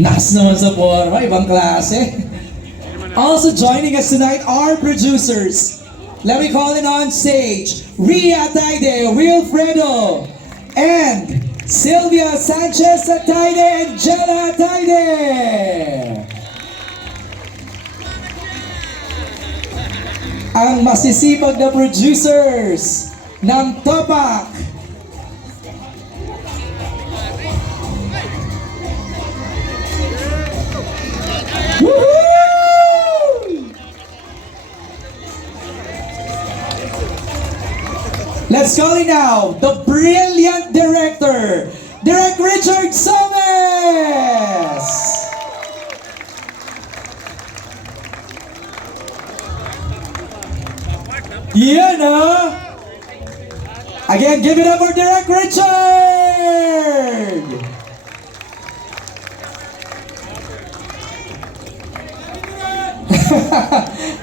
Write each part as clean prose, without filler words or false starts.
Nas naman sa forma, ibang klase. Also joining us tonight are producers. Let me call in on stage, Ria Ataide, Wilfredo, and Sylvia Sanchez Ataide and Jella Ataide. Ang masisipag na producers ng Topak. Let's call it now, the brilliant director, Direk Richard Somes! Yan ha! Again, give it up for Direk Richard!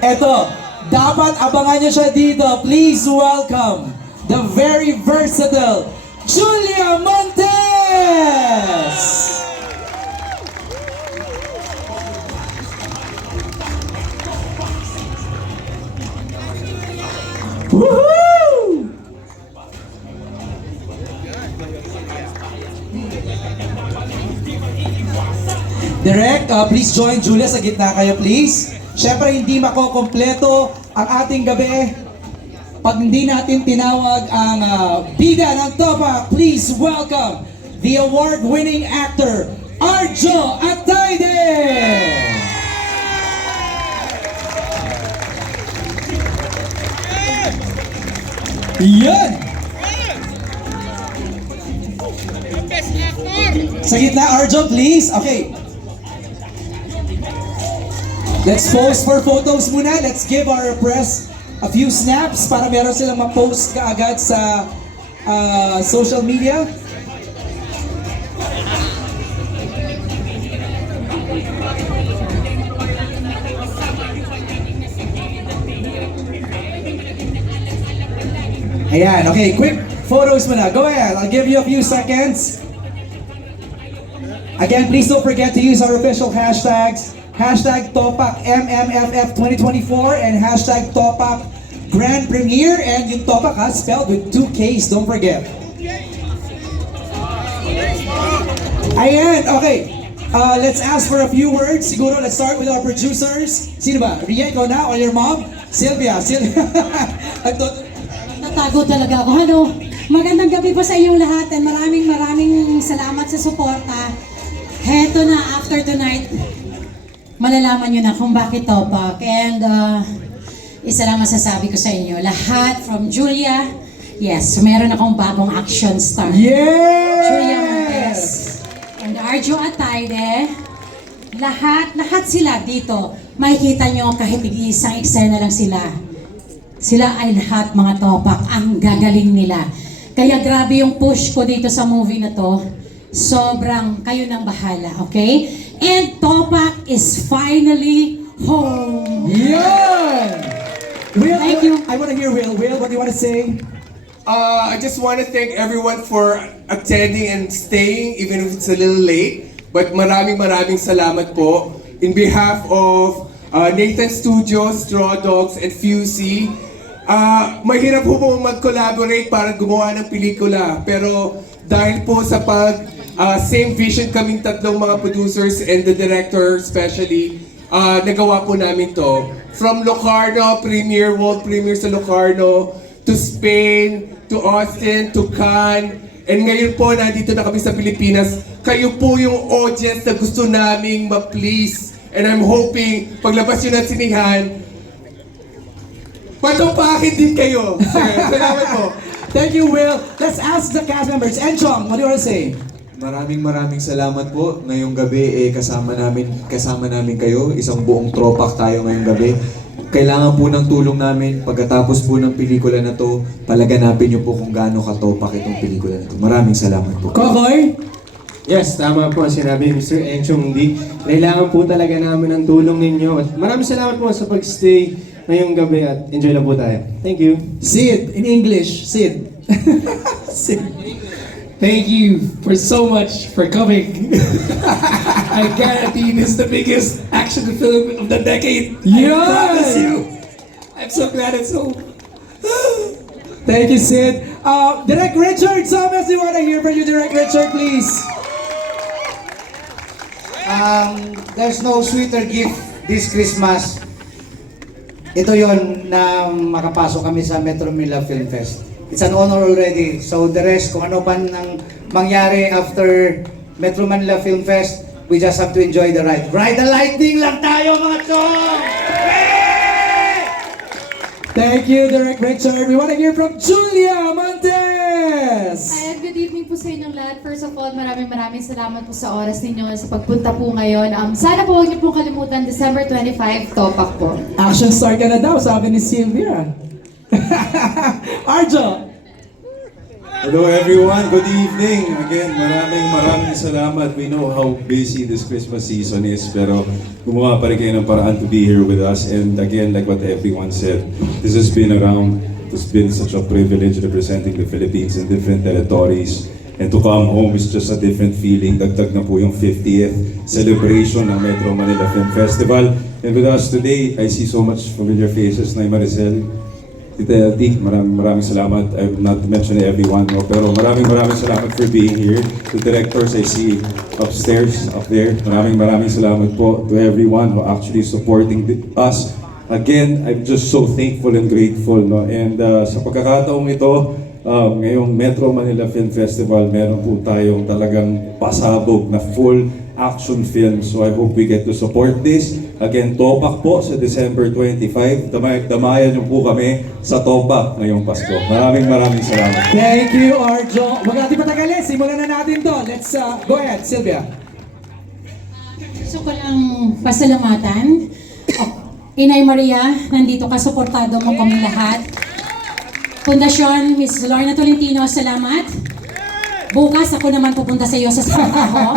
Eto, dapat abangan nyo siya dito. Please welcome the very versatile Julia Montes! Woohoo! Direk, please join Julia sa gitna kayo, please. Siyempre, hindi makokompleto ang ating gabi pag hindi natin tinawag ang bida ng Topak. Please welcome the award-winning actor, Arjo Ataide! Yan! Sa gitna, Arjo, please. Okay. Let's pose for photos muna. Let's give our press a few snaps para meron silang ma-post kaagad sa social media. Ayan, okay, quick photos muna. Go ahead, I'll give you a few seconds. Again, please don't forget to use our official hashtags. Hashtag Topak MMFF 2024 and hashtag Topak Grand Premiere, and yung Topak spelled with 2 Ks, don't forget. Ayan, okay. Let's ask for a few words. Siguro, let's start with our producers. Sino ba? Ria, ikaw na? Or your mom? Sylvia. Natago talaga ako. Hello. Magandang gabi po sa inyong lahat and maraming salamat sa suporta. Heto na, after tonight, malalaman nyo na kung bakit Topak. And isa lang masasabi ko sa inyo, lahat from Julia, yes, meron akong bagong action star. Yes! Julia Montes. And Arjo Ataide, lahat sila dito. Makikita nyo kahit isang eksena lang sila. Sila ay lahat mga Topak, ang gagaling nila. Kaya grabe yung push ko dito sa movie na to. Sobrang kayo nang bahala, okay? And Topak is finally home. Yeah! Will, Thank you. I want to hear Will. Will, what do you want to say? I just want to thank everyone for attending and staying, even if it's a little late. But maraming salamat po. In behalf of Nathan Studios, Straw Dogs, and Fusey, mahirap po mag-collaborate para gumawa ng pelikula. Pero dahil po sa same vision kaming tatlong mga producers and the director especially, nagawa po namin to. From Locarno, world premiere sa Locarno, to Spain, to Austin, to Cannes, and ngayon po nandito na kami sa Pilipinas. Kayo po yung audience na gusto naming ma-please. And I'm hoping, paglabas yun ng sinihan, patupakin din kayo. Salamat po. Thank you, Will. Let's ask the cast members. Enchong, what do you want to say? Maraming salamat po. Ngayong gabi kasama namin kayo. Isang buong tropak tayo ngayong gabi. Kailangan po ng tulong namin. Pagkatapos po ng pelikula na to, palaganapin niyo po kung gaano katopak itong pelikula na to. Maraming salamat po. Kokoy? Yes, tama po ang sinabi ni Mr. Enchong D. Kailangan po talaga namin ng tulong ninyo. At maraming salamat po sa pag-stay ngayong gabi at enjoy lang po tayo. Thank you. Sid, in English. Sid. Sid. Thank you for so much for coming. I guarantee this is the biggest action film of the decade. Yes! I promise you. I'm so glad it's home. Thank you, Sid. Direct Richard Thomas, we want to hear from you, Direct Richard, please. There's no sweeter gift this Christmas. Ito yon na makapasok kami sa Metro Manila Film Fest. It's an honor already. So the rest, kung ano pa nang mangyari after Metro Manila Film Fest, we just have to enjoy the ride. Ride the lightning lang tayo, mga chong! Thank you, Direct Richard. We want to hear from Julia Montes. Hi, and good evening po sa inyong lahat. First of all, maraming salamat po sa oras ninyo sa pagpunta po ngayon. Sana po huwag niyo po kalimutan, December 25, Topak po. Action star ka na daw, sabi ni Sylvia. Arjo. Hello everyone, good evening. Again, maraming salamat. We know how busy this Christmas season is, pero gumawa pa rin kayo ng paraan to be here with us. And again, like what everyone said, this has been around, it's been such a privilege representing the Philippines in different territories. And to come home is just a different feeling. Dagdag na po yung 50th celebration ng Metro Manila Film Festival. And with us today, I see so much familiar faces. Nay Maricel, Tita LT, maraming salamat. I will not mention everyone, no, pero maraming salamat for being here. The directors I see upstairs, up there, maraming salamat po to everyone who actually supporting us. Again, I'm just so thankful and grateful. No? And sa pagkakataong ito, ngayong Metro Manila Film Festival, meron po tayong talagang pasabog na full action film. So I hope we get to support this. Again, Topak po sa December 25. Damayan niyo po kami sa Topak ngayong Pasko. Maraming salamat. Thank you, Arjo. Huwag natin patagalin. Simulan na natin to. Let's go ahead, Sylvia. Gusto ko lang pasalamatan. Inay Maria, nandito ka, suportado mo kami lahat. Pundasyon, Miss Lorna Tolentino, salamat. Bukas ako naman pupunta sa iyo sa trabaho.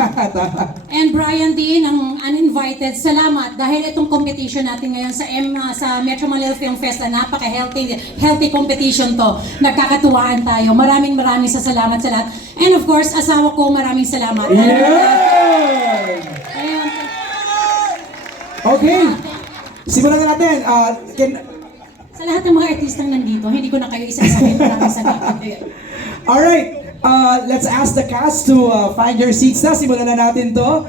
And Brian D. ng Uninvited, salamat dahil itong competition natin ngayon sa Metro Manila Film Fest na napaka-healthy competition to. Nagkakatuwaan tayo. Maraming salamat sa lahat. And of course, asawa ko, maraming salamat. Yeah! Ayun. Okay. Simulan na natin. Sa lahat ng mga artistang nandito, hindi ko na kayo isasabi. Maraming salamat. Alright. Let's ask the cast to find your seats na. Simulan na natin to.